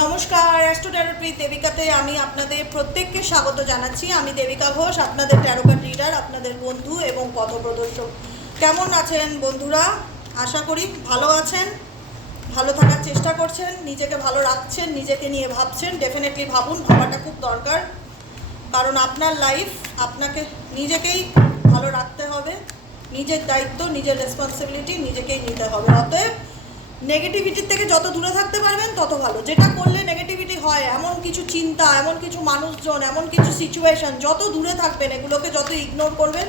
নমস্কার অ্যাস্ট্রোটেরাপি দেবিকাতে আমি আপনাদের প্রত্যেককে স্বাগত জানাচ্ছি। আমি দেবিকা ঘোষ, আপনাদের ট্যারোকার রিডার আপনাদের বন্ধু এবং পথপ্রদর্শক। কেমন আছেন বন্ধুরা? আশা করি ভালো আছেন, ভালো থাকার চেষ্টা করছেন, নিজেকে ভালো রাখছেন, নিজেকে নিয়ে ভাবছেন ডেফিনেটলি ভাবুন, ভাবাটা খুব দরকার। কারণ আপনার লাইফ আপনাকে নিজেকেই ভালো রাখতে হবে, নিজের দায়িত্ব, নিজের রেসপন্সিবিলিটি নিজেকেই নিতে হবে। অতএব নেগেটিভিটির থেকে যত দূরে থাকতে পারবেন, তত ভালো। যেটা করলে নেগেটিভিটি হয়, এমন কিছু চিন্তা, এমন কিছু মানুষজন, এমন কিছু সিচুয়েশন যত দূরে থাকবেন, এগুলোকে যত ইগনোর করবেন,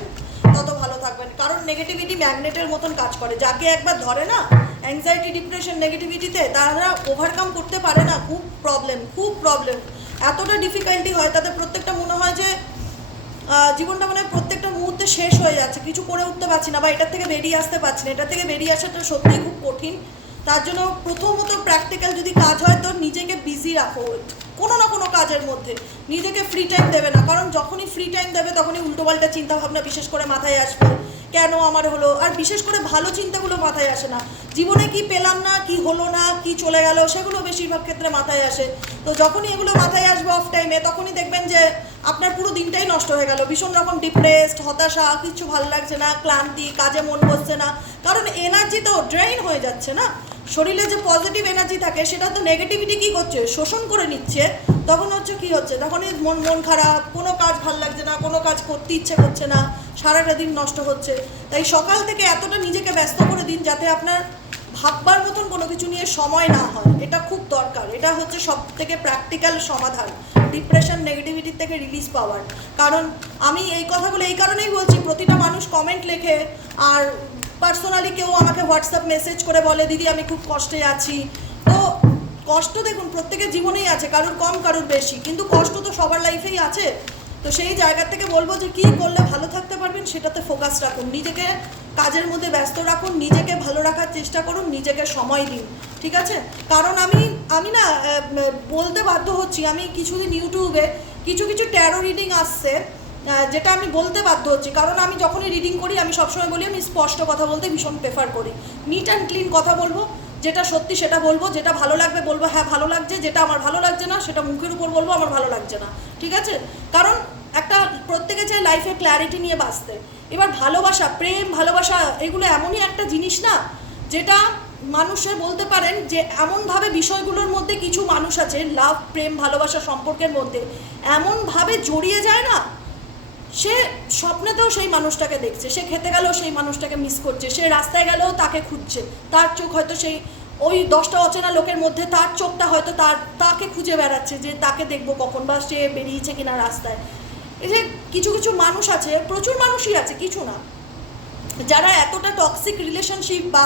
তত ভালো থাকবেন। কারণ নেগেটিভিটি ম্যাগনেটের মতন কাজ করে। যাকে একবার ধরে না অ্যাংজাইটি ডিপ্রেশন নেগেটিভিটিতে তারা ওভারকাম করতে পারে না। খুব প্রবলেম খুব প্রবলেম এতটা ডিফিকাল্টি হয় তাদের প্রত্যেকটা মনে হয় যে জীবনটা মানে প্রত্যেকটা মুহূর্তে শেষ হয়ে যাচ্ছে। কিছু করে উঠতে পারছি না বা এটার থেকে বেরিয়ে আসতে পারছি না। এটার থেকে বেরিয়ে আসাটা সত্যিই খুব কঠিন। তার জন্য প্রথমত প্র্যাকটিক্যাল যদি কাজ হয়, তো নিজেকে বিজি রাখো। কোনো না কোনো কাজের মধ্যে। নিজেকে ফ্রি টাইম দেবে না। কারণ যখনই ফ্রি টাইম দেবে, তখনই উল্টোপাল্টা চিন্তা ভাবনা বিশেষ করে মাথায় আসবে। কেন আমার হলো? আর বিশেষ করে ভালো চিন্তাগুলো মাথায় আসে না। জীবনে কি পেলাম না, কি হলো না, কি চলে গেল, সেগুলো বেশিরভাগ ক্ষেত্রে মাথায় আসে। তো যখনই এগুলো মাথায় আসবে অফ টাইমে তখনই দেখবেন যে আপনার পুরো দিনটাই নষ্ট হয়ে গেল। ভীষণ রকম ডিপ্রেসড হতাশা কিছু ভালো লাগছে না, ক্লান্তি, কাজে মন বসছে না। কারণ এনার্জি তো ড্রেইন হয়ে যাচ্ছে না। শরীরে যে পজিটিভ এনার্জি থাকে, সেটা তো নেগেটিভিটি কী করছে? শোষণ করে নিচ্ছে। তখন হচ্ছে কি হচ্ছে? তখনই মন মন খারাপ, কোনো কাজ ভালো লাগছে না, কোনো কাজ করতে ইচ্ছে করছে না, সারাটা দিন নষ্ট হচ্ছে। তাই সকাল থেকে এতটা নিজেকে ব্যস্ত করে দিন যাতে আপনার ভাববার মতন কোনো কিছু নিয়ে সময় না হয়। এটা খুব দরকার। এটা হচ্ছে সব থেকে প্র্যাকটিক্যাল সমাধান ডিপ্রেশন নেগেটিভিটির থেকে রিলিজ পাওয়ার। কারণ আমি এই কথাগুলো এই কারণেই বলছি, প্রতিটা মানুষ কমেন্ট লেখে, আর পার্সোনালি কেউ আমাকে হোয়াটসঅ্যাপ মেসেজ করে বলে, দিদি, আমি খুব কষ্টে আছি। তো কষ্ট দেখুন, প্রত্যেকের জীবনেই আছে, কারোর কম, কারোর বেশি। কিন্তু কষ্ট তো সবার লাইফেই আছে। তো সেই জায়গা থেকে বলব যে, কী করলে ভালো থাকতে পারবেন সেটাতে ফোকাস রাখুন। নিজেকে কাজের মধ্যে ব্যস্ত রাখুন, নিজেকে ভালো রাখার চেষ্টা করুন, নিজেকে সময় দিন, ঠিক আছে? কারণ আমি আমি না বলতে বাধ্য হচ্ছি, আমি কিছুদিন ইউটিউবে কিছু কিছু ট্যারো রিডিং আসছে। যেটা আমি বলতে বাধ্য হচ্ছি। কারণ আমি যখনই রিডিং করি, আমি সবসময় বলি, আমি স্পষ্ট কথা বলতে ভীষণ প্রেফার করি। নিট অ্যান্ড ক্লিন কথা বলব, যেটা সত্যি সেটা বলব, যেটা ভালো লাগবে বলব হ্যাঁ ভালো লাগছে, যেটা আমার ভালো লাগছে না, সেটা মুখের উপর বলব, আমার ভালো লাগছে না। ঠিক আছে? কারণ একটা প্রত্যেকে চায় লাইফে ক্ল্যারিটি নিয়ে বাঁচতে। এবার ভালোবাসা, প্রেম, ভালোবাসা, এগুলো এমনই একটা জিনিস না, যেটা মানুষের বলতে পারেন যে, এমনভাবে বিষয়গুলোর মধ্যে কিছু মানুষ আছে লাভ প্রেম, ভালোবাসা সম্পর্কের মধ্যে, এমনভাবে জড়িয়ে যায় না সে স্বপ্নেতেও সেই মানুষটাকে দেখছে, সে খেতে গেলেও সেই মানুষটাকে মিস করছে, সে রাস্তায় গেলেও তাকে খুঁজছে, তার চোখ হয়তো সেই ওই দশটা অচেনা লোকের মধ্যে তার চোখটা হয়তো তার, তাকে খুঁজে বেড়াচ্ছে যে তাকে দেখব কখন বা সে বেরিয়েছে কিনা রাস্তায়। এই যে কিছু কিছু মানুষ আছে, প্রচুর মানুষই আছে, কিছু না, যারা এতটা টক্সিক রিলেশনশিপ বা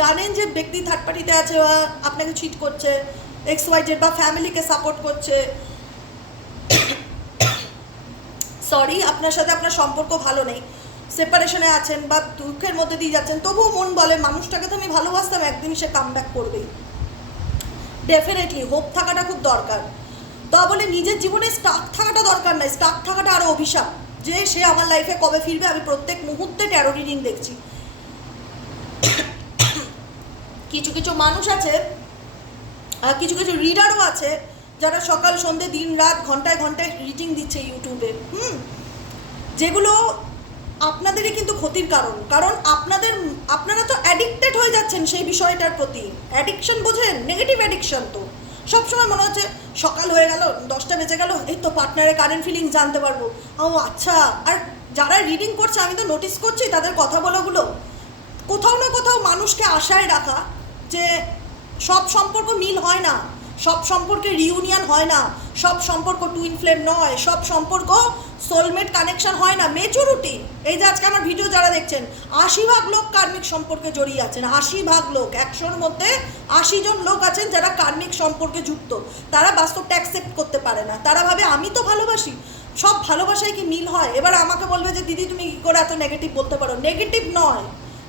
জানেন যে ব্যক্তি থার্ড পার্টিতে আছে বা আপনাকে চিট করছে এক্স ওয়াই জেড বা ফ্যামিলিকে সাপোর্ট করছে সরি আপনার সাথে আপনার সম্পর্ক ভালো নেই। সেপারেশনে আছেন বা দুঃখের মধ্যে দিয়ে যাচ্ছেন, তবুও মন বলে, মানুষটাকে তো আমি ভালোবাসতাম, একদিন সে কাম ব্যাক করবেই ডেফিনেটলি হোপ থাকাটা খুব দরকার। তা বলে, নিজের জীবনে স্টাক থাকাটা দরকার নাই স্টাক থাকাটা আরও অভিশাপ, যে সে আমার লাইফে কবে ফিরবে, আমি প্রত্যেক মুহূর্তে ট্যারো রিডিং দেখছি। কিছু কিছু মানুষ আছে কিছু কিছু রিডারও আছে যারা সকাল সন্ধে দিন, রাত, ঘন্টায় ঘন্টায় রিডিং দিচ্ছে ইউটিউবে, হুম? যেগুলো আপনাদেরই কিন্তু ক্ষতির কারণ। কারণ আপনাদের, আপনারা তো অ্যাডিক্টেড হয়ে যাচ্ছেন সেই বিষয়টার প্রতি। অ্যাডিকশন বোঝেন? নেগেটিভ অ্যাডিকশন তো। সবসময় মনে হচ্ছে সকাল হয়ে গেল, দশটা বেজে গেল, এই তো পার্টনারের কারেন্ট ফিলিংস জানতে পারব। ও আচ্ছা আর যারা রিডিং করছে, আমি তো নোটিস করছি তাদের কথা বলাগুলো কোথাও না কোথাও মানুষকে আশায় রাখা যে সব সম্পর্ক মিল হয় না। সব সম্পর্কে রিউনিয়ন হয় না, সব সম্পর্ক টুইন ফ্লেম নয়, সব সম্পর্ক সোলমেট কানেকশন হয় না। মেচুরিটি এই যে আজকে আমার ভিডিও যারা দেখছেন, আশি ভাগ লোক কার্মিক সম্পর্কে জড়িয়ে আছেন, আশি ভাগ লোক, একশোর মধ্যে আশি জন লোক আছেন যারা কার্মিক সম্পর্কে যুক্ত। তারা বাস্তবটা অ্যাকসেপ্ট করতে পারে না। তারা ভাবে, আমি তো ভালোবাসি। সব ভালোবাসায় কি মিল হয়? এবার আমাকে বলবে যে, দিদি, তুমি কী করে এত নেগেটিভ বলতে পারো? নেগেটিভ নয়।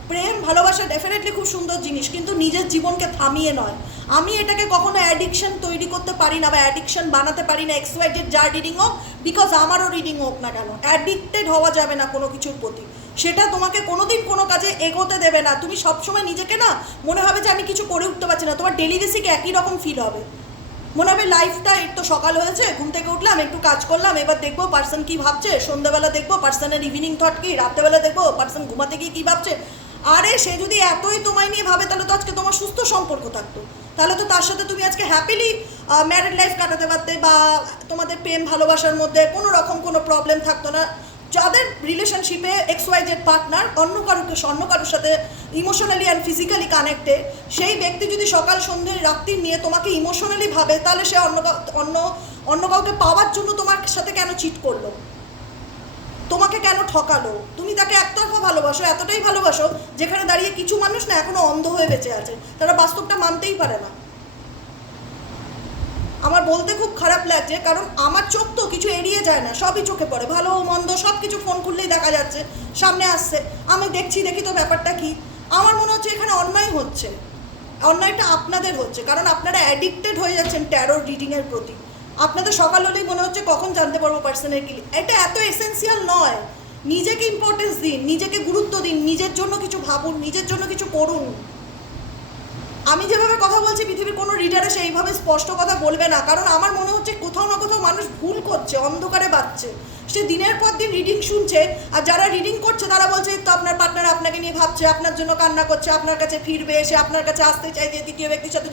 প্রেম, ভালোবাসা ডেফিনেটলি খুব সুন্দর জিনিস, কিন্তু নিজের জীবনকে থামিয়ে নয়। আমি এটাকে কখনো অ্যাডিকশন তৈরি করতে পারি না বা অ্যাডিকশন বানাতে পারি না এক্সওয়াইটেড যা রিডিং হোক বিকজ আমারও রিডিং হোক না কেন। অ্যাডিক্টেড হওয়া যাবে না কোনো কিছুর প্রতি। সেটা তোমাকে কোনোদিন কোনো কাজে এগোতে দেবে না। তুমি সবসময় নিজেকে না মনে হবে যে আমি কিছু করে উঠতে পারছি না। তোমার ডেলি বেসিকে একই রকম ফিল হবে। মনে হবে লাইফটা একটু সকাল হয়েছে, ঘুম থেকে উঠলাম, একটু কাজ করলাম, এবার দেখব পার্সন কি ভাবছে, সন্ধ্যাবেলা দেখব পার্সনের ইভিনিং থট কি, রাত্রেবেলা দেখব পার্সন ঘুমাতে গিয়ে কী ভাবছে। আরে সে যদি এতই তোমায় নিয়ে ভাবে, তাহলে তো আজকে তোমার সুস্থ সম্পর্ক থাকতো। তাহলে তো তার সাথে তুমি আজকে হ্যাপিলি ম্যারিড লাইফ কাটাতে পারতে বা তোমাদের প্রেম ভালোবাসার মধ্যে কোনো রকম কোনো প্রবলেম থাকতো না। যাদের রিলেশনশিপে এক্স ওয়াই জেড পার্টনার অন্য কারোকে, অন্য কারোর সাথে ইমোশনালি অ্যান্ড ফিজিক্যালি কানেক্টেড সেই ব্যক্তি যদি সকাল, সন্ধ্যে, রাত্রি নিয়ে তোমাকে ইমোশনালি ভাবে, তাহলে সে অন্য অন্য অন্য কাউকে পাওয়ার জন্য তোমার সাথে কেন চিট করল? তোমাকে কেন ঠকালো? তুমি তাকে একতরফা ভালোবাসো, এতটাই ভালোবাসো, যেখানে দাঁড়িয়ে কিছু মানুষ না এখনও অন্ধ হয়ে বেঁচে আছে। তারা বাস্তবটা মানতেই পারে না। আমার বলতে খুব খারাপ লাগছে, কারণ আমার চোখ তো কিছু এড়িয়ে যায় না, সবই চোখে পড়ে। ভালো মন্দ সব কিছু ফোন খুললেই দেখা যাচ্ছে, সামনে আসছে। আমি দেখছি, দেখি তো ব্যাপারটা কি। আমার মনে হচ্ছে এখানে অন্যায় হচ্ছে। অন্যায়টা আপনাদের হচ্ছে, কারণ আপনারা অ্যাডিক্টেড হয়ে যাচ্ছেন ট্যারোর রিডিংয়ের প্রতি। আপনাদের সকাল হলেই মনে হচ্ছে কখন জানতে পারব পার্সনের কি এটা এত এসেন্সিয়াল নয়। নিজেকে ইম্পর্টেন্স দিন, নিজেকে গুরুত্ব দিন, নিজের জন্য কিছু ভাবুন, নিজের জন্য কিছু করুন। আমি যেভাবে কথা বলছি, পৃথিবীর কোনো রিডারে সেইভাবে স্পষ্ট কথা বলবে না, কারণ আমার মনে হচ্ছে কোথাও না কোথাও মানুষ ভুল করছে, অন্ধকারে বাচ্ছে সে দিনের পর দিন রিডিং শুনছে, আর যারা রিডিং করছে তারা বলছে তো আপনার পার্টনার আপনাকে নিয়ে ভাবছে, আপনার জন্য কান্না করছে, আপনার কাছে ফিরবে এসে আপনার কাছে আসতে চাইছে, দ্বিতীয় ব্যক্তির সাথে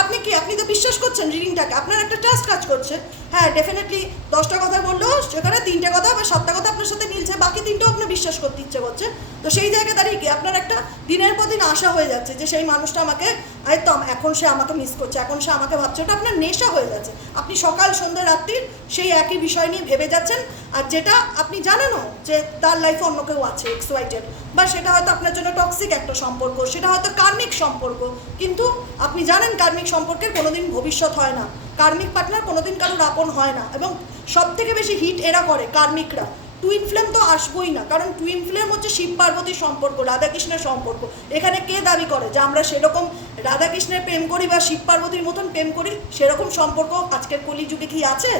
আপনি কি, আপনি তো বিশ্বাস করছেন রিডিংটাকে আপনার একটা ট্রাস্ট কাজ করছে। হ্যাঁ ডেফিনেটলি দশটা কথা বলল, সেখানে তিনটে কথা বা সাতটা কথা আপনার সাথে মিলছে, বাকি তিনটেও আপনার বিশ্বাস করতে ইচ্ছে করছে। তো সেই জায়গায় দাঁড়িয়ে কি আপনার একটা দিনের পর দিন আশা হয়ে যাচ্ছে যে সেই মানুষটা আমাকে, এই এখন সে আমাকে মিস করছে, এখন সে আমাকে ভাবছে, ওটা আপনার নেশা হয়ে যাচ্ছে। আপনি সকাল, সন্ধ্যা, রাত্রির সেই একই বিষয় নিয়ে ভেবে যাচ্ছেন আর যেটা আপনি জানেনও যে তার লাইফে অন্য কেউ আছে এক্স ওয়াইটেড বা সেটা হয়তো আপনার জন্য টক্সিক একটা সম্পর্ক, সেটা হয়তো কার্মিক সম্পর্ক, কিন্তু আপনি জানেন কার্মিক সম্পর্কের কোনোদিন ভবিষ্যৎ হয় না কার্মিক পার্টনার কোনোদিন কারোর আপন হয় না, এবং সব থেকে বেশি হিট এরা করে কার্মিকরা টুইন ফ্লেম তো আসবোই না, কারণ টুইন ফ্লেম হচ্ছে শিব পার্বতীর সম্পর্ক, রাধাকৃষ্ণের সম্পর্ক। এখানে কে দাবি করে যে আমরা সেরকম রাধাকৃষ্ণের প্রেম করি বা শিব পার্বতীর মতন প্রেম করি, সেরকম সম্পর্ক আজকের কলিযুগে কি আছে?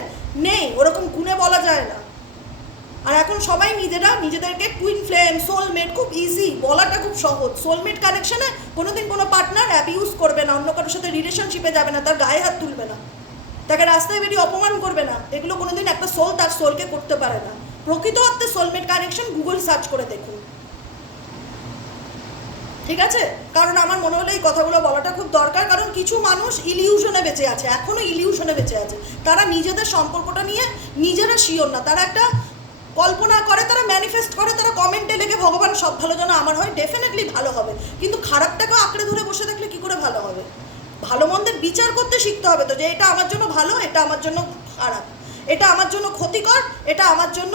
নেই, ওরকম গুণে বলা যায় না। আর এখন সবাই নিজেরা নিজেদেরকে টুইন ফ্লেম সোলমেট খুব ইজি বলাটা খুব সহজ। সোলমেট কানেকশনে কোনোদিন কোনো পার্টনার অ্যাবিউজ করবে না, অন্য কারোর সাথে রিলেশনশিপে যাবে না, তার গায়ে হাত তুলবে না। তাকে রাস্তায় বেরিয়ে অপমান করবে না। এগুলো কোনোদিন একটা সোল তার সোলকে করতে পারে না। প্রকৃত অর্থে সোলমেট কানেকশন গুগল সার্চ করে দেখুন। ঠিক আছে? কারণ আমার মনে হলো এই কথাগুলো বলাটা খুব দরকার, কারণ কিছু মানুষ ইলিউশনে বেঁচে আছে এখনও ইলিউশনে বেঁচে আছে। তারা নিজেদের সম্পর্কটা নিয়ে নিজেরা শিওর না। তারা একটা কল্পনা করে, তারা ম্যানিফেস্ট করে, তারা কমেন্টে লেগে ভগবান, সব ভালো যেন আমার হয় ডেফিনেটলি ভালো হবে। কিন্তু খারাপটাকেও আঁকড়ে ধরে বসে থাকলে কি করে ভালো হবে? ভালো মন্দের বিচার করতে শিখতে হবে তো, যে এটা আমার জন্য ভালো, এটা আমার জন্য খারাপ। এটা আমার জন্য ক্ষতিকর, এটা আমার জন্য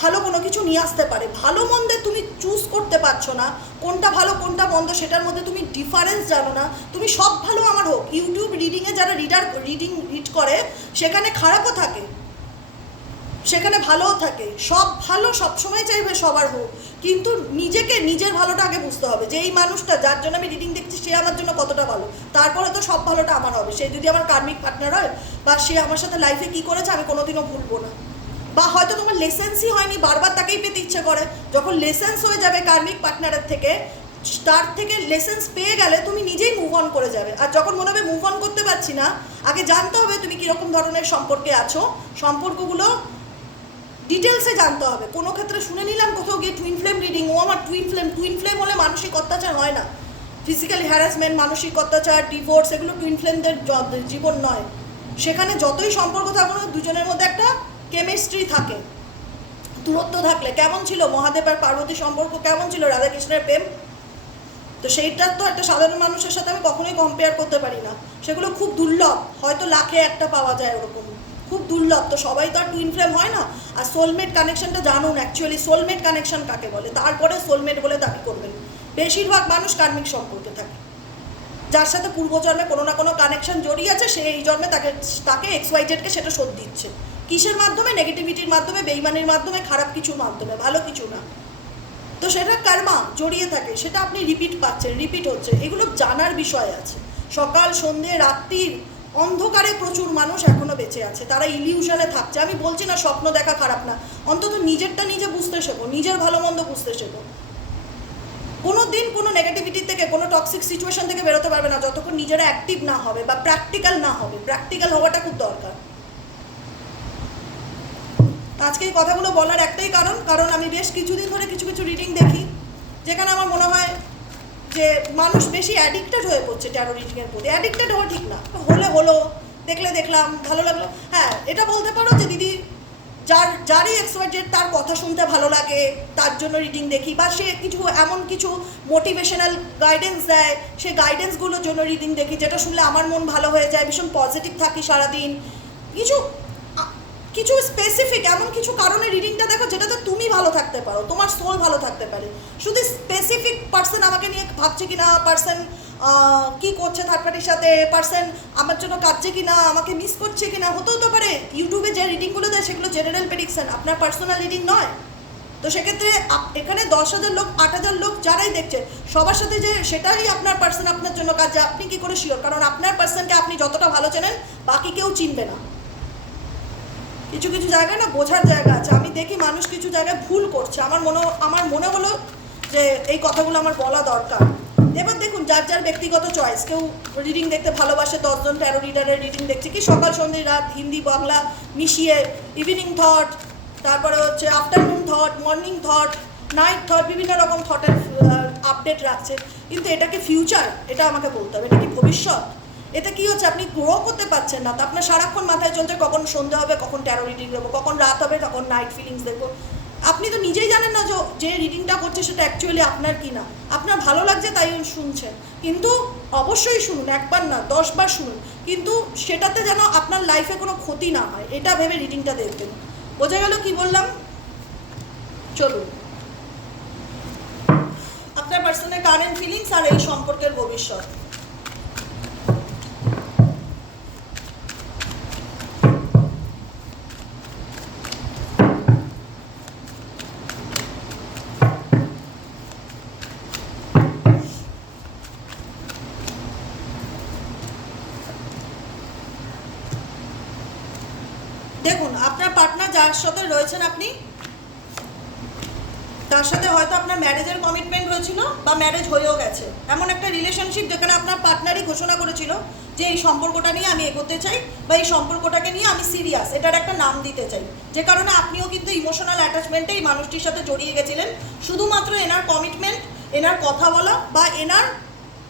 ভালো কোনো কিছু নিয়ে আসতে পারে। ভালো মন্দে তুমি চুজ করতে পারছ না, কোনটা ভালো, কোনটা মন্দ, সেটার মধ্যে তুমি ডিফারেন্স জানো না। তুমি সব ভালো আমার হোক। ইউটিউব রিডিংয়ে যারা রিডার রিডিং রিড করে, সেখানে খারাপও থাকে। সেখানে ভালোও থাকে। সব ভালো সবসময় চাইবে সবার হোক। কিন্তু নিজেকে, নিজের ভালোটা আগে বুঝতে হবে। যে এই মানুষটা, যার জন্য আমি রিডিং দেখছি, সে আমার জন্য কতটা ভালো। তারপরে তো সব ভালোটা আমার হবে। সে যদি আমার কার্মিক পার্টনার হয়, বা সে আমার সাথে লাইফে কী করেছে, আমি কোনোদিনও ভুলবো না। বা হয়তো তোমার লেসেন্সই হয়নি, বারবার তাকেই পেতে ইচ্ছে করে। যখন লেসেন্স হয়ে যাবে কার্মিক পার্টনারের থেকে, তার থেকে লেসেন্স পেয়ে গেলে তুমি নিজেই মুভ অন করে যাবে। আর যখন মনে হবে মুভ অন করতে পারছি না, আগে জানতে হবে তুমি কীরকম ধরনের সম্পর্কে আছো। সম্পর্কগুলো ডিটেলসে জানতে হবে। কোনো ক্ষেত্রে শুনে নিলাম কোথাও গিয়ে টুইন ফ্লেম রিডিং ও আমার টুইন ফ্লেম টুইন ফ্লেম হলে মানসিক অত্যাচার হয় না। ফিজিক্যালি হ্যারাসমেন্ট মানসিক অত্যাচার ডিভোর্স এগুলো টুইন ফ্লেমদের জীবন নয়। সেখানে যতই সম্পর্ক থাকুক দুজনের মধ্যে একটা কেমিস্ট্রি থাকে। দূরত্ব থাকলে। কেমন ছিল মহাদেব আর পার্বতী সম্পর্ক? কেমন ছিল রাধাকৃষ্ণের প্রেম? তো সেইটা তো একটা সাধারণ মানুষের সাথে আমি কখনোই কম্পেয়ার করতে পারি না। সেগুলো খুব দুর্লভ। হয়তো লাখে একটা পাওয়া যায় ওরকম। খুব দুর্লভ। তো সবাই তো আর টুইন ফ্লেম হয় না। আর সোলমেট কানেকশনটা জানুন অ্যাকচুয়ালি সোলমেট কানেকশন কাকে বলে? তারপরে সোলমেট বলে দাবি করবেন। বেশিরভাগ মানুষ কার্মিক সম্পর্কে থাকে। যার সাথে পূর্বজন্মে কোনো না কোনো কানেকশন জড়িয়ে আছে, সে এই জন্মে তাকে তাকে এক্স ওয়াইজেডকে সেটা শোধ দিচ্ছে। কিসের মাধ্যমে? নেগেটিভিটির মাধ্যমে, বেইমানির মাধ্যমে, খারাপ কিছুর মাধ্যমে, ভালো কিছু না। তো সেটা কার্মা জড়িয়ে থাকে। সেটা আপনি রিপিট পাচ্ছেন রিপিট হচ্ছে। এগুলো জানার বিষয় আছে। সকাল, সন্ধে রাত্রির অন্ধকারে প্রচুর মানুষ এখনও বেঁচে আছে, তারা ইলিউশনে থাকছে। আমি বলছি না, স্বপ্ন দেখা খারাপ না। অন্তত নিজেরটা নিজে বুঝতে শেখো, নিজের ভালো মন্দ বুঝতে শেখো। কোনো দিন কোনো নেগেটিভিটি থেকে, কোনো টক্সিক সিচুয়েশন থেকে বেরোতে পারবে না, যতক্ষণ নিজেরা অ্যাক্টিভ না হবে বা প্র্যাকটিক্যাল না হবে। প্র্যাকটিক্যাল হওয়াটা খুব দরকার। আজকে এই কথাগুলো বলার একটাই কারণ কারণ আমি বেশ কিছুদিন ধরে কিছু কিছু রিডিং দেখি, যেখানে আমার মনে হয় যে মানুষ বেশি অ্যাডিক্টেড হয়ে পড়ছে ট্যারো রিডিংয়ের প্রতি। অ্যাডিক্টেড হওয়া ঠিক না। হলে হলো, দেখলে দেখলাম, ভালো লাগল। হ্যাঁ এটা বলতে পারো যে দিদি, যার, যারই এক্সপার্টেড তার কথা শুনতে ভালো লাগে, তার জন্য রিডিং দেখি, বা সে কিছু, এমন কিছু মোটিভেশনাল গাইডেন্স দেয়, সে গাইডেন্সগুলোর জন্য রিডিং দেখি, যেটা শুনলে আমার মন ভালো হয়ে যায়, ভীষণ পজিটিভ থাকি সারাদিন। কিছু কিছু স্পেসিফিক এমন কিছু কারণে রিডিংটা দেখো যেটাতে তুমি ভালো থাকতে পারো, তোমার সোল ভালো থাকতে পারে। শুধু স্পেসিফিক পার্সন আমাকে নিয়ে ভাবছে কি না পার্সন কি করছে থার্ড পার্টির সাথে পার্সন আমার জন্য কাঁদছে কি না আমাকে মিস করছে কি না হতেও তো পারে। ইউটিউবে যে রিডিংগুলো দেয় সেগুলো জেনারেল প্রেডিকশন আপনার পার্সোনাল রিডিং নয়। তো সেক্ষেত্রে এখানে দশ হাজার লোক, আট হাজার লোক যারাই দেখছে, সবার সাথে যে সেটাই আপনার পার্সন আপনার জন্য কাজ, আপনি কি করে শিওর কারণ আপনার পার্সনকে আপনি যতটা ভালো চেনেন, বাকি কেউ চিনবে না। কিছু কিছু জায়গায় না বোঝার জায়গা আছে। আমি দেখি মানুষ কিছু জায়গায় ভুল করছে। আমার মনে আমার মনে হলো যে এই কথাগুলো আমার বলা দরকার। এবার দেখুন, যার যার ব্যক্তিগত চয়েস কেউ রিডিং দেখতে ভালোবাসে, দশজন তেরো রিডারের রিডিং দেখছে, কি সকাল, সন্ধ্যে, রাত, হিন্দি, বাংলা মিশিয়ে ইভিনিং থট তারপরে হচ্ছে afternoon thought morning thought night thought বিভিন্ন রকম থটের আপডেট রাখছে। কিন্তু এটা কি ফিউচার এটা আমাকে বলতে হবে। এটা কি ভবিষ্যৎ? এতে কি হচ্ছে? আপনি গ্রো করতে পারছেন না। তো আপনার সারাক্ষণ মাথায় চলছে কখন সন্ধে হবে, কখন ট্যারো রিডিং দেবো, কখন রাত হবে, তখন নাইট ফিলিংস দেখব। আপনি তো নিজেই জানেন না যে রিডিংটা করছে সেটা অ্যাকচুয়ালি আপনার কি না। আপনার ভালো লাগছে তাই শুনছেন। কিন্তু অবশ্যই শুনুন, একবার না, দশবার শুনুন। কিন্তু সেটাতে যেন আপনার লাইফে কোনো ক্ষতি না হয়, এটা ভেবে রিডিংটা দেখবেন। বোঝা গেল কি বললাম? চলুন। আপনার পার্সোনাল কারেন্ট ফিলিংস আর এই সম্পর্কের ভবিষ্যৎ। দেখুন, আপনার পার্টনার যার সাথে রয়েছেন আপনি, তার সাথে হয়তো আপনার ম্যারেজের কমিটমেন্ট হয়েছিল বা ম্যারেজ হয়েও গেছে। এমন একটা রিলেশনশিপ যেখানে আপনার পার্টনারই ঘোষণা করেছিল যে এই সম্পর্কটা নিয়ে আমি এগোতে চাই বা এই সম্পর্কটাকে নিয়ে আমি সিরিয়াস এটার একটা নাম দিতে চাই। যে কারণে আপনিও কিন্তু ইমোশনাল অ্যাটাচমেন্টে এই মানুষটির সাথে জড়িয়ে গেছিলেন। শুধুমাত্র এনার কমিটমেন্ট এনার কথা বলা বা এনার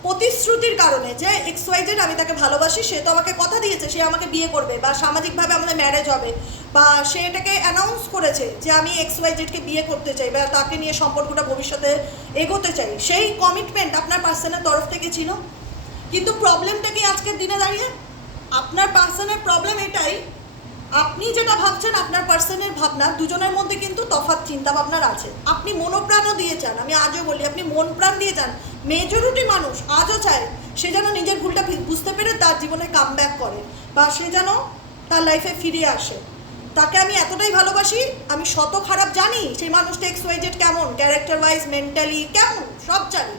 প্রতিশ্রুতির কারণে যে এক্স ওয়াইজেড আমি তাকে ভালোবাসি, সে তো আমাকে কথা দিয়েছে, সে আমাকে বিয়ে করবে বা সামাজিকভাবে আমাদের ম্যারেজ হবে বা সে এটাকে অ্যানাউন্স করেছে যে আমি এক্স ওয়াইজেডকে বিয়ে করতে চাই বা তাকে নিয়ে সম্পর্কটা ভবিষ্যতে এগোতে চাই। সেই কমিটমেন্ট আপনার পার্সনের তরফ থেকে ছিল? কিন্তু প্রবলেমটা কি আজকের দিনে দাঁড়িয়ে? আপনার পার্সনের প্রবলেম এটাই আপনি যেটা ভাবছেন আপনার পার্সনের ভাবনা, দুজনের মধ্যে কিন্তু তফাৎ চিন্তা ভাবনার আছে। আপনি মনোপ্রাণও দিয়ে চান আমি আজও বলি, আপনি মন প্রাণ দিয়ে চান মেজরিটি মানুষ আজও চায় সে যেন নিজের ভুলটা বুঝতে পেরে তার জীবনে কাম করে বা সে যেন তার লাইফে ফিরে আসে। তাকে আমি এতটাই ভালোবাসি, আমি শত খারাপ জানি সেই মানুষটা এক্স ওয়াইজেড কেমন ক্যারেক্টার ওয়াইজ মেন্টালি কেমন, সব জানি।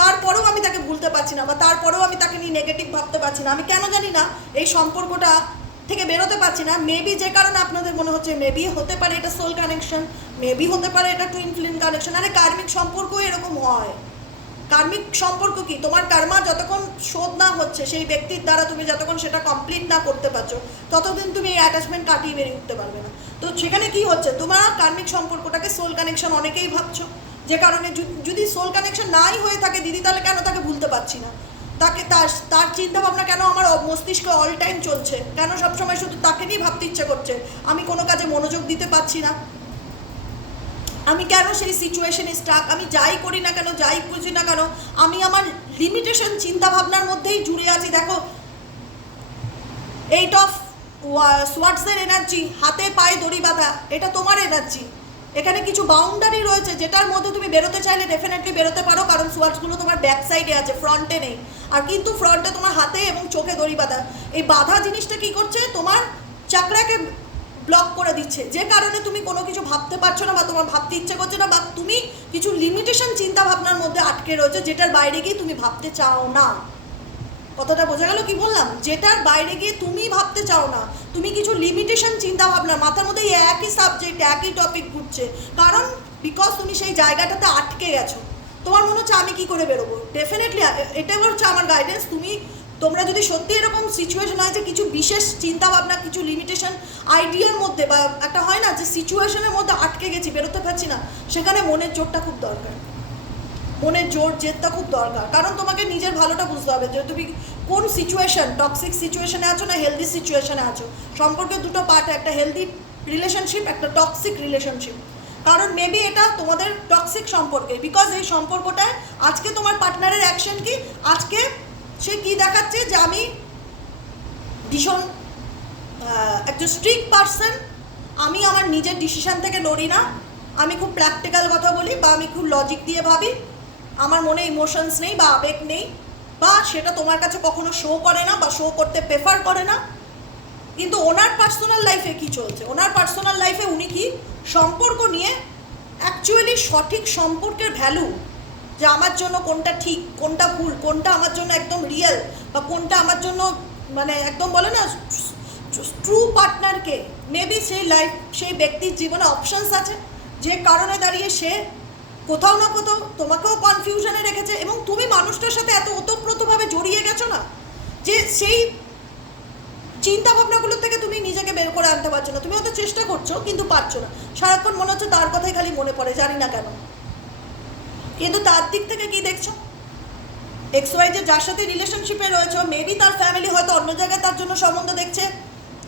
তারপরেও আমি তাকে ভুলতে পারছি না বা তারপরেও আমি তাকে নিয়ে নেগেটিভ ভাবতে পারছি না। আমি কেন জানি না এই সম্পর্কটা থেকে বেরোতে পারছি না। মেবি যে কারণে আপনাদের মনে হচ্ছে মেবি হতে পারে এটা সোল কানেকশন মেবি হতে পারে এটা টুইন ফ্লিম কানেকশন আরে কার্মিক সম্পর্ক এরকম হয়। কার্মিক সম্পর্ক কি? তোমার কর্মা যতক্ষণ শোধ না হচ্ছে, সেই ব্যক্তির দ্বারা তুমি যতক্ষণ সেটা কমপ্লিট না করতে পারছ, ততদিন তুমি এই অ্যাটাচমেন্ট কাটিয়ে বেরিয়ে উঠতে পারবে না। তো সেখানে কি হচ্ছে? তোমার কার্মিক সম্পর্কটাকে সোল কানেকশন অনেকেই ভাবছ। যে কারণে যদি সোল কানেকশন নাই হয়ে থাকে, দিদি তাহলে কেন তাকে ভুলতে পারছি না? তাকে তার তার চিন্তা ভাবনা কেন আমার মস্তিষ্কে অল টাইম চলছে? কেন সবসময় শুধু তাকে নিয়ে ভাবতে ইচ্ছে করছে? আমি কোনো কাজে মনোযোগ দিতে পারছি না। আমি কেন সেই সিচুয়েশনে স্টাক আমি যাই করি না কেন, যাই বুঝি না কেন, আমি আমার লিমিটেশন চিন্তা ভাবনার মধ্যেই জুড়ে আছি। দেখো এইট অফ সোয়ার্টসের এনার্জি হাতে পায়ে দড়ি বাঁধা, এটা তোমার এনার্জি এখানে কিছু বাউন্ডারি রয়েছে, যেটার মধ্যে তুমি বেরোতে চাইলে ডেফিনেটলি বেরোতে পারো, কারণ সোয়ার্টসগুলো তোমার ব্যাক সাইডে আছে ফ্রন্টে নেই। আর কিন্তু ফ্রন্টে তোমার হাতে এবং চোখে দড়ি বাঁধা। এই বাধা জিনিসটা কি করছে? তোমার চাকরাকে ব্লক করে দিচ্ছে। যে কারণে তুমি কোনো কিছু ভাবতে পারছ না বা তোমার ভাবতে ইচ্ছে করছে না বা তুমি কিছু লিমিটেশন চিন্তা ভাবনার মধ্যে আটকে রয়েছে, যেটার বাইরে গিয়ে তুমি ভাবতে চাও না। কথাটা বোঝা গেল? কি বললাম? যেটার বাইরে গিয়ে তুমি ভাবতে চাও না। তুমি কিছু লিমিটেশন চিন্তা ভাবনা মাথার মধ্যে একই সাবজেক্ট একই টপিক ঘুরছে। কারণ বিকজ তুমি সেই জায়গাটাতে আটকে গেছো। তোমার মনে হচ্ছে আমি কি করে বেরোবো? ডেফিনেটলি এটা হচ্ছে আমার গাইডেন্স তুমি, তোমরা যদি সত্যি এরকম সিচুয়েশন হয় যে কিছু বিশেষ চিন্তা ভাবনা কিছু লিমিটেশন আইডিয়ার মধ্যে বা একটা হয় না যে সিচুয়েশনের মধ্যে আটকে গেছি, বেরোতে পারছি না, সেখানে মনের চোখটা খুব দরকার। মনের জোর জেদটা খুব দরকার। কারণ তোমাকে নিজের ভালোটা বুঝতে হবে যে তুমি কোন সিচুয়েশন টক্সিক সিচুয়েশনে আছো না হেলদি সিচুয়েশনে আছো। সম্পর্কে দুটো পার্ট একটা হেলদি রিলেশনশিপ একটা টক্সিক রিলেশনশিপ কারণ মেবি এটা তোমাদের টক্সিক সম্পর্কে। বিকজ এই সম্পর্কটায় আজকে তোমার পার্টনারের অ্যাকশন কি? আজকে সে কি দেখাচ্ছে যে আমি ভীষণ একজন স্ট্রিক্ট পার্সন আমি আমার নিজের ডিসিশন থেকে নড়ি না। আমি খুব প্র্যাকটিক্যাল কথা বলি বা আমি খুব লজিক দিয়ে ভাবি। আমার মনে ইমোশনস নেই বা আবেগ নেই, বা সেটা তোমার কাছে কখনো শো করে না বা শো করতে প্রেফার করে না। কিন্তু ওনার পার্সোনাল লাইফে কি চলছে? ওনার পার্সোনাল লাইফে উনি কি সম্পর্ক নিয়ে অ্যাকচুয়ালি সঠিক সম্পর্কের ভ্যালু যে আমার জন্য কোনটা ঠিক, কোনটা ভুল, কোনটা আমার জন্য একদম রিয়েল বা কোনটা আমার জন্য মানে একদম বলে না ট্রু পার্টনারকে মেবি সেই লাইফ সেই ব্যক্তির জীবনে অপশানস আছে, যে কারণে দাঁড়িয়ে সে কোথাও না কোথাও তোমাকেও কনফিউশনে রেখেছে এবং তুমি মানুষটার সাথে এত ওতপ্রোতভাবে জড়িয়ে গেছো না যে সেই চিন্তা ভাবনাগুলো থেকে তুমি নিজেকে বের করে আনতে পারছ না। তুমি হয়তো চেষ্টা করছ, কিন্তু পারছ না। সারাক্ষণ মনে হচ্ছে তার কথাই খালি মনে পড়ে, জানি না কেন। কিন্তু তার দিক থেকে কি দেখছ? এক্স ওয়াই যে যার সাথে রিলেশনশিপে রয়েছে মেবি তার ফ্যামিলি হয়তো অন্য জায়গায় তার জন্য সম্বন্ধ দেখছে।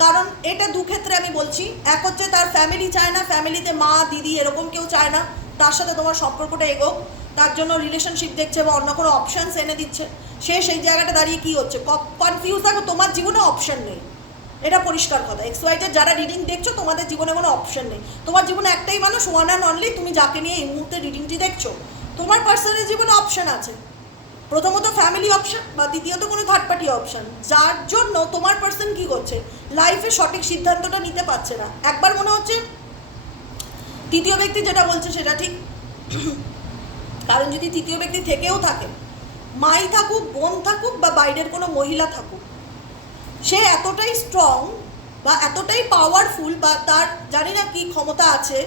কারণ এটা দু ক্ষেত্রে আমি বলছি, এক হচ্ছে তার ফ্যামিলি চায় না ফ্যামিলিতে মা, দিদি এরকম কেউ চায় না। তার সাথে তোমার সম্পর্কটা এগোক, তার জন্য রিলেশনশিপ দেখছে বা অন্য কোনো অপশানস এনে দিচ্ছে, সে সেই জায়গাটা দাঁড়িয়ে কী হচ্ছে? কনফিউজ থাকো, তোমার জীবনে অপশান নেই। এটা পরিষ্কার কথা। এক্স ওয়াইটের যারা রিডিং দেখছ, তোমাদের জীবনে কোনো অপশন নেই। তোমার জীবনে একটাই মানুষ ওয়ান অ্যান্ড অনলি তুমি যাকে নিয়ে এই মুহূর্তে রিডিংটি দেখছ, তোমার পার্সোনাল জীবনে অপশন আছে। প্রথমত ফ্যামিলি অপশন বা দ্বিতীয়ত কোনো থার্ড পার্টি অপশন যার জন্য তোমার পার্সন কি করছে? লাইফে সঠিক সিদ্ধান্তটা নিতে পারছে না। একবার মনে হচ্ছে তৃতীয় ব্যক্তি যেটা বলছে সেটা ঠিক। কারণ যদি তৃতীয় ব্যক্তি থেকেও থাকে, মাই থাকুক, বোন থাকুক বা বাইরের কোনো মহিলা থাকুক, সে এতটাই স্ট্রং বা এতটাই পাওয়ারফুল বা তার জানি না কি ক্ষমতা আছে,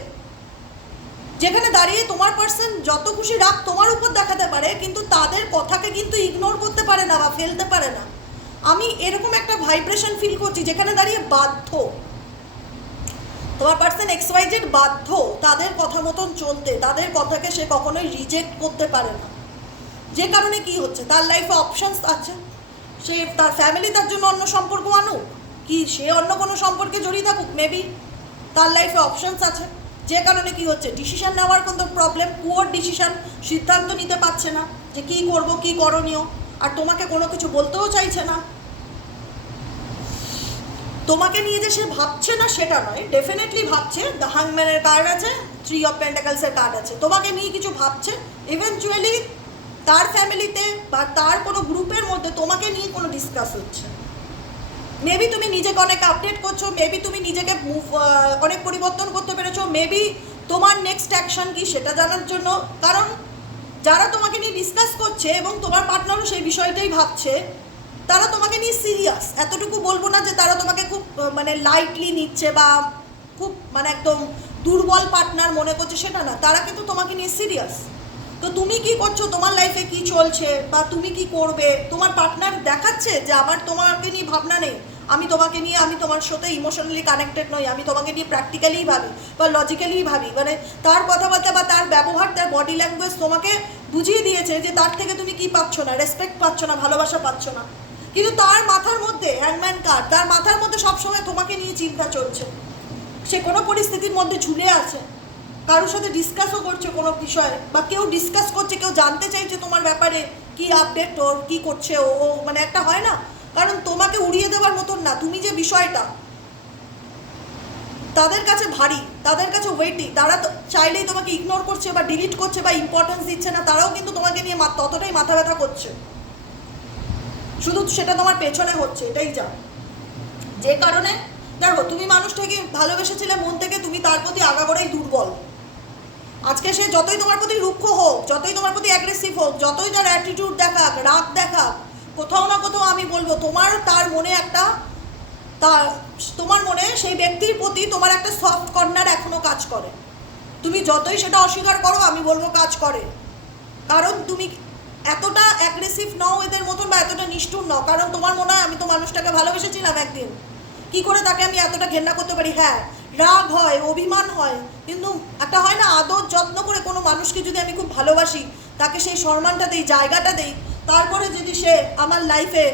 যেখানে দাঁড়িয়ে তোমার পার্সন যত খুশি রাগ তোমার উপর দেখাতে পারে, কিন্তু তাদের কথাকে কিন্তু ইগনোর করতে পারে না বা ফেলতে পারে না। আমি এরকম একটা ভাইব্রেশন ফিল করছি যেখানে দাঁড়িয়ে বাধ্য পার্সন এক্স ওয়াই জেড বাধ্য তাদের কথা মতন চলতে, তাদের কথাকে সে কখনোই রিজেক্ট করতে পারে না। যে কারণে কি হচ্ছে? তার লাইফে অপশানস আছে। সে তার ফ্যামিলি তার জন্য অন্য সম্পর্ক আনুক? কি সে অন্য কোনো সম্পর্কে জড়িয়ে থাকুক? মেবি তার লাইফে অপশানস আছে। যে কারণে কি হচ্ছে? ডিসিশন নেওয়ার কোনো প্রবলেম পুয়ার ডিসিশন সিদ্ধান্ত নিতে পারছে না যে কি করব, কি করণীয়? আর তোমাকে কোনো কিছু বলতেও চাইছে না। তোমাকে নিয়ে যে সে ভাবছে না, সেটা নয়। ডেফিনেটলি ভাবছে। দ্য হাংম্যানের কার্ড আছে থ্রি অফ পেন্টাকালসের কার্ড আছে। তোমাকে নিয়ে কিছু ভাবছে। ইভেনচুয়ালি তার ফ্যামিলিতে বা তার কোনো গ্রুপের মধ্যে তোমাকে নিয়ে কোনো ডিসকাস হচ্ছে। মেবি তুমি নিজেকে অনেক আপডেট করছ মেবি তুমি নিজেকে মুভ অনেক পরিবর্তন করতে পেরেছ মেবি তোমার নেক্সট অ্যাকশন কি সেটা জানার জন্য। কারণ যারা তোমাকে নিয়ে ডিসকাস করছে এবং তোমার পার্টনারও সেই বিষয়টাই ভাবছে তারা তোমাকে নিয়ে সিরিয়াস এতটুকু বলব না যে তারা তোমাকে খুব মানে লাইটলি নিচ্ছে বা খুব মানে একদম দুর্বল পার্টনার মনে করছে, সেটা না। তারা কিন্তু তোমাকে নিয়ে সিরিয়াস তো তুমি কি করছ? তোমার লাইফে কি চলছে? বা তুমি কি করবে? তোমার পার্টনার দেখাচ্ছে যে আমার তোমাকে নিয়ে ভাবনা নেই। আমি তোমাকে নিয়ে, আমি তোমার সাথে ইমোশনালি কানেক্টেড নই। আমি তোমাকে নিয়ে প্র্যাকটিক্যালি ভাবি বা লজিক্যালি ভাবি। মানে তার কথাবার্তা বা তার ব্যবহার, তার বডি ল্যাঙ্গুয়েজ তোমাকে বুঝিয়ে দিয়েছে যে তার থেকে তুমি কি পাচ্ছ না? রেসপেক্ট পাচ্ছ না? ভালোবাসা পাচ্ছ না? কিন্তু তার মাথার মধ্যে হ্যান্ডম্যান কার্ড তার মাথার মধ্যে সবসময় তোমাকে নিয়ে চিন্তা চলছে। সে কোনো পরিস্থিতির মধ্যে ঝুলে আছে, কারোর সাথে ডিসকাসও করছে কোনো বিষয়ে, বা কেউ ডিসকাস করছে, কেউ জানতে চাইছে তোমার ব্যাপারে, কি আপডেট ওর, কী করছে ও ও মানে একটা হয় না। কারণ তোমাকে উড়িয়ে দেওয়ার মতন না, তুমি যে বিষয়টা, তাদের কাছে ভারী, তাদের কাছে ওয়েটি তারা তো চাইলেই তোমাকে ইগনোর করছে বা ডিলিট করছে বা ইম্পর্টেন্স দিচ্ছে না, তারাও কিন্তু তোমাকে নিয়ে ততটাই মাথা ব্যথা করছে। শুধু সেটা তোমার পেছনে হচ্ছে, এটাই যা। যে কারণে, দেখো, তুমি মানুষটাকে ভালোবেসেছিলে মন থেকে, তুমি তার প্রতি আগাগোড়াই দুর্বল। আজকে সে যতই তোমার প্রতি রুক্ষ হোক, যতই তোমার প্রতি অ্যাগ্রেসিভ হোক, যতই তার অ্যাটিটিউড দেখাক, রাগ দেখাক, কোথাও না কোথাও আমি বলব, তোমার, তার মনে একটা, তার, তোমার মনে সেই ব্যক্তির প্রতি তোমার একটা সফট কর্নার এখনও কাজ করে। তুমি যতই সেটা অস্বীকার করো, আমি বলব কাজ করে। কারণ তুমি এতটা অ্যাগ্রেসিভ নও এদের মতন বা এতটা নিষ্ঠুর নও। কারণ তোমার মনে হয় আমি তো মানুষটাকে ভালোবেসেছিলাম একদিন। কি করে তাকে আমি এতটা ঘেন্না করতে পারি? হ্যাঁ রাগ হয়, অভিমান হয়। কিন্তু একটা হয় না, আদর যত্ন করে কোনো মানুষকে যদি আমি খুব ভালোবাসি, তাকে সেই সম্মানটা দিই, জায়গাটা দিই, তারপরে যদি সে আমার লাইফে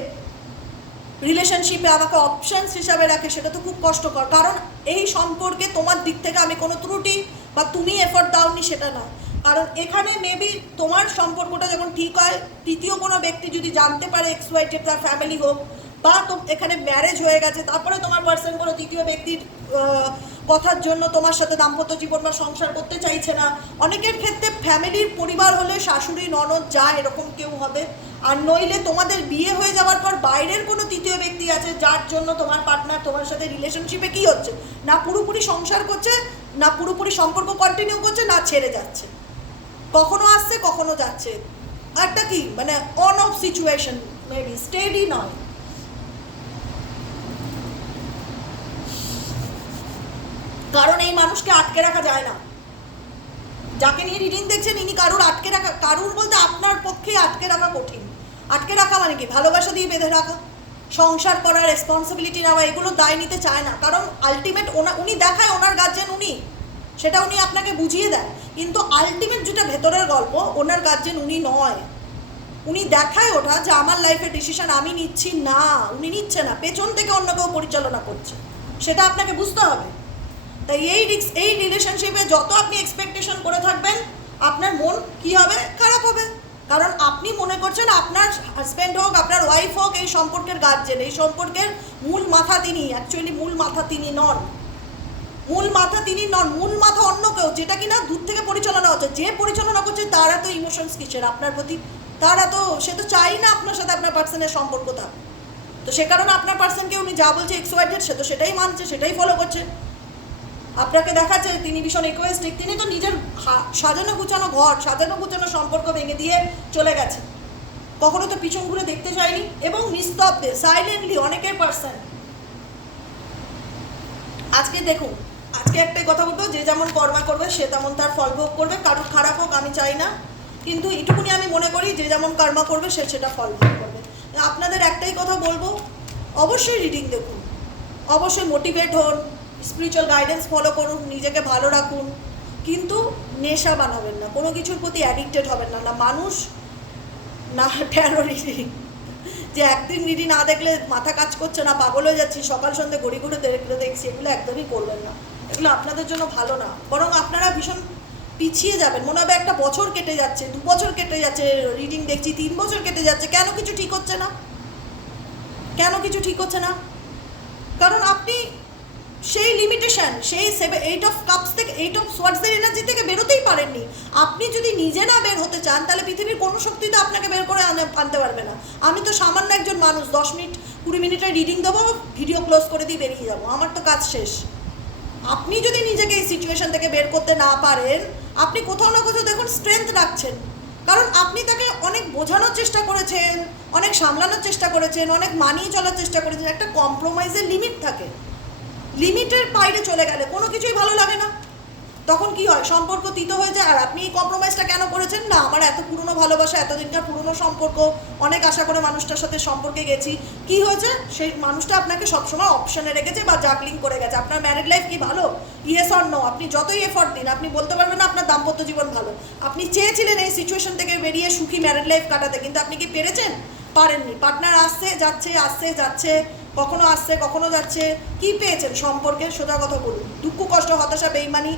রিলেশনশিপে আমাকে অপশানস হিসাবে রাখে, সেটা তো খুব কষ্টকর। কারণ এই সম্পর্কে তোমার দিক থেকে আমি কোনো ত্রুটি বা তুমি এফোর্ট দাওনি সেটা না কারণ এখানে মেবি তোমার সম্পর্কটা যখন ঠিক হয়, তৃতীয় কোনো ব্যক্তি যদি জানতে পারে এক্স ওয়াইটেড তার ফ্যামিলি হোক, বা তো এখানে ম্যারেজ হয়ে গেছে, তারপরে তোমার পার্সন কোনো তৃতীয় ব্যক্তির কথার জন্য তোমার সাথে দাম্পত্য জীবন বা সংসার করতে চাইছে না। অনেকের ক্ষেত্রে ফ্যামিলির পরিবার হলে শাশুড়ি, ননদ, যা এরকম কেউ হবে। আর নইলে তোমাদের বিয়ে হয়ে যাওয়ার পর বাইরের কোনো তৃতীয় ব্যক্তি আছে, যার জন্য তোমার পার্টনার তোমার সাথে রিলেশনশিপে কি হচ্ছে? না পুরোপুরি সংসার করছে, না পুরোপুরি সম্পর্ক কন্টিনিউ করছে, না ছেড়ে যাচ্ছে। কখনো আসছে, কখনো যাচ্ছে। একটা কি? মানে on off situation maybe steady নয়। কারণ এই মানুষকে আটকে রাখা যায় না। যাকে নিয়ে রিডিং দেখছেন, ইনি কারুর আটকে রাখা, কারুর বলতে আপনার পক্ষে আটকে রাখা কঠিন। আটকে রাখা মানে কি? ভালোবাসা দিয়ে বেঁধে রাখা। সংসার করার রেসপন্সিবিলিটি নেওয়া, এগুলো দায় নিতে চায় না। কারণ আলটিমেট ওনা উনি দেখায় ওনার গার্জেন উনি। সেটা উনি আপনাকে বুঝিয়ে দেয় কিন্তু আলটিমেট যেটা ভেতরের গল্প, ওনার গার্জেন উনি নয়। উনি দেখায় ওটা যে আমার লাইফের ডিসিশন আমি নিচ্ছি না, উনি নিচ্ছে না, পেছন থেকে অন্য কেউ পরিচালনা করছে। সেটা আপনাকে বুঝতে হবে। তাই এই রিক্স এই রিলেশনশিপে যত আপনি এক্সপেকটেশন করে থাকবেন, আপনার মন কি হবে? খারাপ হবে। কারণ আপনি মনে করছেন আপনার হাজব্যান্ড হোক, আপনার ওয়াইফ হোক, এই সম্পর্কের গার্জেন এই সম্পর্কের মূল মাথা তিনি অ্যাকচুয়ালি মূল মাথা তিনি নন। মূল মাথা তিনি নন, মূল মাথা অন্য কেউ, যেটা কিনা দূর থেকে পরিচালনা হচ্ছে। যে পরিচালনা করছে, তারা তো ইমোশনস কিসের? আপনার প্রতি তারা তো সে তো চাই না আপনার সাথে আপনার পার্সনের সম্পর্ক থাক তো সে কারণে আপনার পার্সনকে উনি যা বলছে এক্স ওয়াই সে তো সেটাই মানছে, সেটাই ফলো করছে। আপনাকে দেখাচ্ছে, তিনি ভীষণ ইকোয়েস্টিক তিনি তো নিজের সাজানো গুছানো ঘর, সাজানো গুছানো সম্পর্ক ভেঙে দিয়ে চলে গেছে। কখনো তো পিছন ঘুরে দেখতে চায়নি এবং নিস্তব্ধে সাইলেন্টলি অনেকের পার্সন আজকে দেখুন আজকে একটাই কথা বলব, যে যেমন কর্মা করবে, সে তেমন তার ফল ভোগ করবে, কারোর খারাপ হোক আমি চাই না। কিন্তু এটুকুনি আমি মনে করি, যে যেমন কর্মা করবে, সে সেটা ফল ভোগ করবে। আপনাদের একটাই কথা বলব, অবশ্যই রিডিং দেখুন, অবশ্যই মোটিভেট হন স্পিরিচুয়াল গাইডেন্স ফলো করুন, নিজেকে ভালো রাখুন। কিন্তু নেশা বানাবেন না, কোনো কিছুর প্রতি অ্যাডিক্টেড হবেন না। না মানুষ, না ট্যারো রিডিং যে একদিন রিডি না দেখলে মাথা কাজ করছে না, পাগল হয়ে যাচ্ছি, সকাল সন্ধ্যে ঘুরে ঘুরে দেখলে দেখছি, এগুলো একদমই করবেন না। এগুলো আপনাদের জন্য ভালো না। বরং আপনারা ভীষণ পিছিয়ে যাবেন। মনে হবে একটা বছর কেটে যাচ্ছে, দু বছর কেটে যাচ্ছে রিডিং দেখছি, তিন বছর কেটে যাচ্ছে। কেন কিছু ঠিক হচ্ছে না? কেন কিছু ঠিক হচ্ছে না? কারণ আপনি সেই লিমিটেশন সেই সেভেন এইট অফ কাপস থেকে এইট অফ সোয়ার্ডসের এনার্জি থেকে বেরোতেই পারেননি। আপনি যদি নিজে না বের হতে চান, তাহলে পৃথিবীর কোনো শক্তি তো আপনাকে বের করে আনে- আনতে পারবে না। আমি তো সামান্য একজন মানুষ, দশ মিনিট, কুড়ি মিনিটের রিডিং দেবো ভিডিও ক্লোজ করে দিয়ে বেরিয়ে যাব। আমার তো কাজ শেষ। আপনি যদি নিজেকে এই সিচুয়েশন থেকে বের করতে না পারেন, আপনি কোথাও না কোথাও দেখুন স্ট্রেংথ রাখছেন। কারণ আপনি তাকে অনেক বোঝানোর চেষ্টা করেছেন, অনেক সামলানোর চেষ্টা করেছেন, অনেক মানিয়ে চলার চেষ্টা করেছেন। একটা কম্প্রোমাইজের লিমিট থাকে। লিমিটের বাইরে চলে গেলে কোনো কিছুই ভালো লাগে না। তখন কি হয়? সম্পর্ক তিত হয়ে যায়? আর আপনি এই কম্প্রোমাইজটা কেন করেছেন? না, আমার এত পুরনো ভালোবাসা, এতদিনকার পুরনো সম্পর্ক, অনেক আশা করে মানুষটার সাথে সম্পর্কে গেছি। কি হয়েছে? সেই মানুষটা আপনাকে সবসময় অপশনে রেখেছে বা জাগলিং করে গেছে। আপনার ম্যারিড লাইফ কি ভালো? ইয়েস অর নো আপনি যতই এফর্ট দিন, আপনি বলতে পারবেন না আপনার দাম্পত্য জীবন ভালো। আপনি চেয়েছিলেন এই সিচুয়েশন থেকে বেরিয়ে সুখী ম্যারিড লাইফ কাটাতে, কিন্তু আপনি কি পেরেছেন? পারেননি। পার্টনার আসছে, যাচ্ছে আসছে, যাচ্ছে, কখনো আসছে, কখনো যাচ্ছে। কি পেয়েছেন সম্পর্কে? সোজা কথা বলুন। দুঃখ, কষ্ট, হতাশা, বেইমানি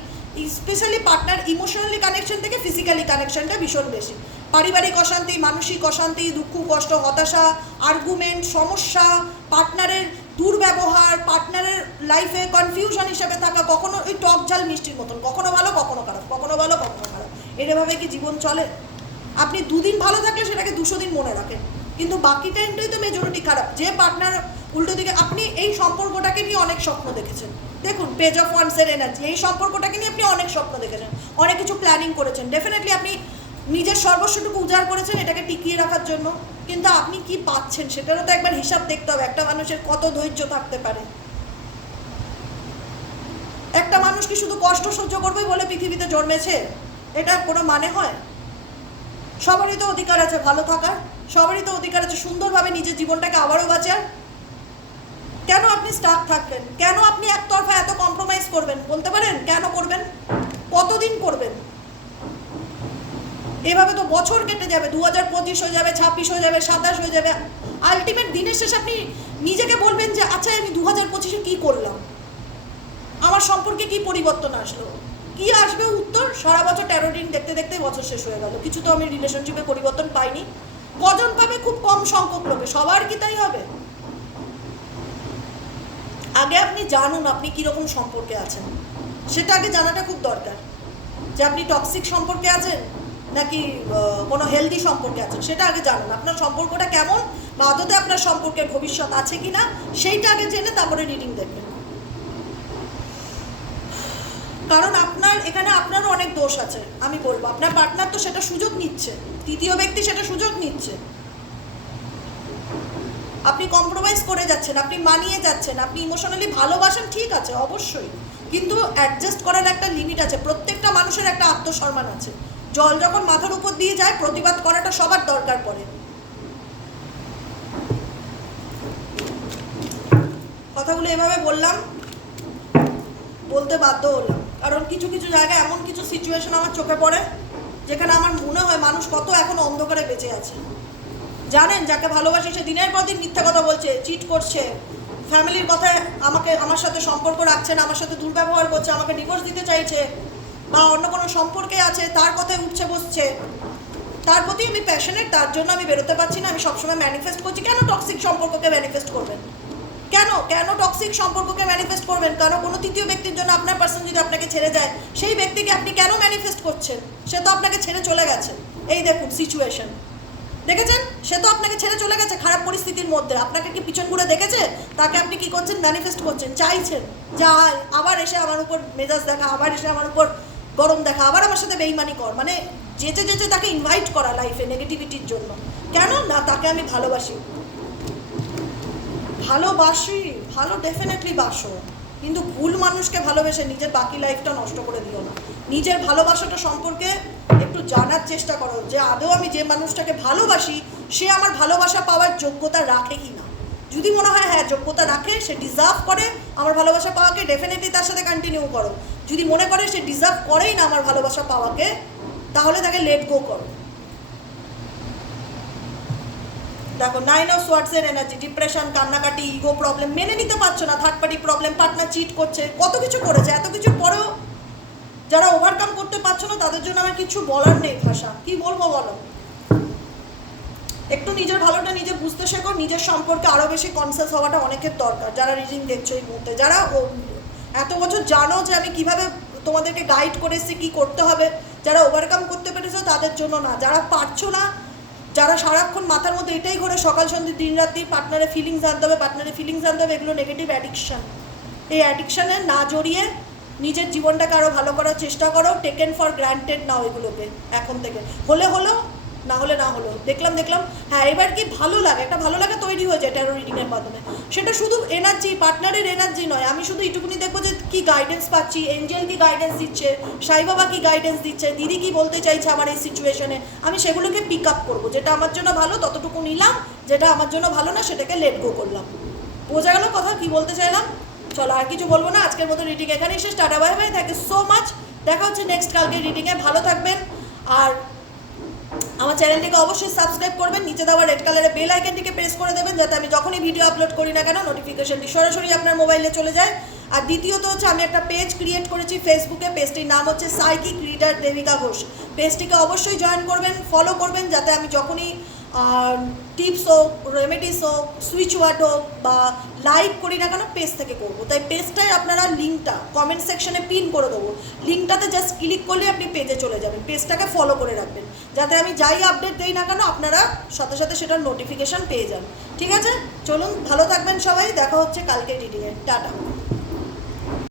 স্পেশালি পার্টনার ইমোশনালি কানেকশন থেকে ফিজিক্যালি কানেকশনটা ভীষণ বেশি। পারিবারিক অশান্তি, মানসিক অশান্তি, দুঃখ, কষ্ট, হতাশা আর্গুমেন্ট সমস্যা, পার্টনারের দুর্ব্যবহার, পার্টনারের লাইফে কনফিউশন হিসেবে থাকা, কখনো ওই টক ঝাল মিষ্টির মতন, কখনো ভালো, কখনো খারাপ, কখনো ভালো, কখনো খারাপ। এরভাবে কি জীবন চলে? আপনি দুদিন ভালো থাকলে সেটাকে দুশো দিন মনে রাখেন। কিন্তু বাকি টাইমটাই তো মেজরিটি খারাপ। যে পার্টনার উল্টো দিকে, আপনি এই সম্পর্কটাকে নিয়ে অনেক স্বপ্ন দেখেছেন। দেখুন পেজ অফ ওয়ান্সের এনার্জি এই সম্পর্কটাকে নিয়ে আপনি অনেক স্বপ্ন দেখেছেন, অনেক কিছু প্ল্যানিং করেছেন। ডেফিনেটলি আপনি নিজের সর্বস্বটুকু উজাড় করেছেন এটাকে টিকিয়ে রাখার জন্য, কিন্তু আপনি কি পাচ্ছেন সেটারও তো একবার হিসাব দেখতে হবে। একটা মানুষের কত ধৈর্য থাকতে পারে? একটা মানুষ কি শুধু কষ্ট সহ্য করবে বলে পৃথিবীতে জন্মেছে? এটা কোনো মানে হয়? সবারই তো অধিকার আছে ভালো থাকার, সবারই তো অধিকার আছে সুন্দরভাবে নিজের জীবনটাকে আবারও বাঁচার। কেন আপনি স্টাক থাকবেন? কেন আপনি একতরফা এত কম্প্রোমাইজ করবেন? বলতে পারেন? কেন করবেন? কতদিন করবেন? এভাবে তো বছর কেটে যাবে। দু হাজার পঁচিশ হয়ে যাবে, ছাব্বিশ হয়ে যাবে, সাতাশ হয়ে যাবে। আলটিমেট দিনের শেষে আপনি নিজেকে বলবেন যে আচ্ছা আমি দু হাজার পঁচিশে কী করলাম? আমার সম্পর্কে কি পরিবর্তন আসলো? কি আসবে উত্তর? সারা বছর দিন দেখতে দেখতে বছর শেষ হয়ে গেল। কিছু তো আমি রিলেশনশিপে পরিবর্তন পাইনি। কজন পাবে? খুব কম সংখ্যক লোকে সবার কি তাই হবে? আগে আপনি জানুন আপনি কীরকম সম্পর্কে আছেন। সেটা আগে জানাটা খুব দরকার। যে আপনি টক্সিক সম্পর্কে আছেন নাকি কোনো হেলদি সম্পর্কে আছেন, সেটা আগে জানুন। আপনার সম্পর্কটা কেমন বা আদতে আপনার সম্পর্কের ভবিষ্যৎ আছে কি না সেইটা আগে জেনে তারপরে রিডিং দেখবেন। কারণ আপনার, এখানে আপনারও অনেক দোষ আছে, আমি বলব। আপনার পার্টনার তো সেটা সুযোগ নিচ্ছে, তৃতীয় ব্যক্তি সেটা সুযোগ নিচ্ছে। আপনি কম্প্রোমাইজ করে যাচ্ছেন, আপনি মানিয়ে যাচ্ছেন, আপনি ইমোশনালি ভালোবাসেন, ঠিক আছে, অবশ্যই। কিন্তু অ্যাডজাস্ট করার একটা লিমিট আছে, প্রত্যেকটা মানুষের একটা আত্মসম্মান আছে। জল যখন মাথার উপর দিয়ে যায়, প্রতিবাদ করাটা সবার দরকার পড়ে। কথাগুলো এভাবে বললাম, বলতে বাধ্য হলাম। কারণ কিছু কিছু জায়গায় এমন কিছু সিচুয়েশন আমার চোখে পড়ে, যেখানে আমার মনে হয় মানুষ কত এখন অন্ধকারে বেঁচে আছে। জানেন, যাকে ভালোবাসি সে দিনের পর দিন মিথ্যা কথা বলছে চিট করছে। ফ্যামিলির কথায় আমাকে, আমার সাথে সম্পর্ক রাখছে না, আমার সাথে দুর্ব্যবহার করছে, আমাকে ডিভোর্স দিতে চাইছে বা অন্য কোনো সম্পর্কে আছে, তার কথায় উঠছে বসছে। তার প্রতি আমি প্যাশনেট তার জন্য আমি বেরোতে পারছি না, আমি সবসময় ম্যানিফেস্ট করছি। কেন টক্সিক সম্পর্ককে ম্যানিফেস্ট করবেন? কেন কেন টক্সিক সম্পর্ককে ম্যানিফেস্ট করবেন? কারণ কোনো তৃতীয় ব্যক্তির জন্য আপনার পার্সন যদি আপনাকে ছেড়ে যায়, সেই ব্যক্তিকে আপনি কেন ম্যানিফেস্ট করছেন? সে তো আপনাকে ছেড়ে চলে গেছে। এই দেখুন সিচুয়েশন দেখেছেন? সে তো আপনাকে ছেড়ে চলে গেছে খারাপ পরিস্থিতির মধ্যে। আপনাকে কি পিছন ঘুরে দেখেছে? তাকে আপনি কি করছেন? ম্যানিফেস্ট করছেন, চাইছেন যা আবার এসে আমার উপর মেজাজ দেখা, আবার এসে আমার উপর গরম দেখা, আবার আমার সাথে বেইমানি কর। মানে যেচে যেচে তাকে ইনভাইট করা লাইফে নেগেটিভিটির জন্য। কেন? না, তাকে আমি ভালোবাসি। ভালোবাসি, ভালো ডেফিনেটলি বাসো। কিন্তু ভুল মানুষকে ভালোবেসে নিজের বাকি লাইফটা নষ্ট করে দিও না। নিজের ভালোবাসাটা সম্পর্কে একটু জানার চেষ্টা করো, যে আদৌ আমি যে মানুষটাকে ভালোবাসি, সে আমার ভালোবাসা পাওয়ার যোগ্যতা রাখে কি না? যদি মনে হয় হ্যাঁ যোগ্যতা রাখে, সে ডিজার্ভ করে আমার ভালোবাসা পাওয়াকে ডেফিনেটলি তার সাথে কন্টিনিউ করো। যদি মনে করে সে ডিজার্ভ করেই না আমার ভালোবাসা পাওয়াকে, তাহলে তাকে লেট গো করো। দেখো নাইন অফ সোয়ার্টসের এনার্জি ডিপ্রেশন কান্নাকাটি ইগো প্রবলেম মেনে নিতে পারছ না third party problem partner cheat করছে, কত কিছু করেছে, এত কিছু পরেও যারা ওভারকাম করতে পারছ না, তাদের জন্য আমার কিছু বলার নেই ভাষা। কি বলব বলো? একটু নিজের ভালোটা নিজে বুঝতে শেখো, নিজের সম্পর্কে আরও বেশি কনসিয়াস হওয়াটা অনেকের দরকার, যারা রিডিং দেখছ এই মুহূর্তে। যারা এত বছর জানো যে আমি কীভাবে তোমাদেরকে গাইড করেছি, কী করতে হবে, যারা ওভারকাম করতে পেরেছ তাদের জন্য না। যারা পারছ না, যারা সারাক্ষণ মাথার মধ্যে এটাই করে সকাল, সন্ধ্যে দিন রাত্রি পার্টনারের ফিলিংস আনতে হবে পার্টনারের ফিলিংস আনতে হবে, এগুলো নেগেটিভ অ্যাডিকশান এই অ্যাডিকশানে না জড়িয়ে নিজের জীবনটাকে আরও ভালো করার চেষ্টা করো টেকেন ফর গ্রান্টেড নাও এগুলোকে এখন থেকে। হলে হলো, না হলে না হলো। দেখলাম দেখলাম। হ্যাঁ এবার কি ভালো লাগে, একটা ভালো লাগা তৈরি হয়ে যায় ট্যারো রিডিংয়ের মাধ্যমে। সেটা শুধু এনার্জি পার্টনারের এনার্জি নয়, আমি শুধু এইটুকুনি দেখব যে কি গাইডেন্স পাচ্ছি এঞ্জেল কি গাইডেন্স দিচ্ছে, সাই বাবা কি গাইডেন্স দিচ্ছে, দিদি কি বলতে চাইছে আমার এই সিচুয়েশনে আমি সেগুলোকে পিক আপ করব। যেটা আমার জন্য ভালো, ততটুকু নিলাম, যেটা আমার জন্য ভালো না, সেটাকে লেট গো করলাম। বোঝা গেল কথা? কি বলতে চাইলাম? চলো আর কিছু বলব না, আজকের মতো রিডিং এখানেই শেষ, ta ta bye bye thank you so much দেখা হচ্ছে নেক্সট কালকে রিডিংয়ে ভালো থাকবেন। আর আমার চ্যানেলটিকে অবশ্যই সাবস্ক্রাইব করবেন, নিচে দেওয়া রেড কালারের বেল আইকনটিকে প্রেস করে দেবেন, যাতে আমি যখনই ভিডিও আপলোড করি না কেন নোটিফিকেশনটি সরাসরি আপনার মোবাইলে চলে যায়। আর দ্বিতীয়ত হচ্ছে, আমি একটা পেজ ক্রিয়েট করেছি ফেসবুকে পেজটির নাম হচ্ছে সাইকিক রিডার দেবিকা ঘোষ পেজটিকে অবশ্যই জয়েন করবেন ফলো করবেন, যাতে আমি যখনই টিপস হোক রেমেডিস হোক সুইচ ওয়ার্ড হোক বা লাইক করি না কেন পেজ থেকে করব। তাই পেজটাই আপনারা লিঙ্কটা কমেন্ট সেকশনে পিন করে দেবো। লিঙ্কটাতে জাস্ট ক্লিক করলে আপনি পেজে চলে যাবেন। পেজটাকে ফলো করে রাখবেন। যাতে আমি যাই আপডেট দিই না কেন আপনারা সাথে সাথে সেটার নোটিফিকেশান পেয়ে যান। ঠিক আছে? চলুন, ভালো থাকবেন সবাই। দেখা হচ্ছে কালকে রিডিংয়ে টাটা।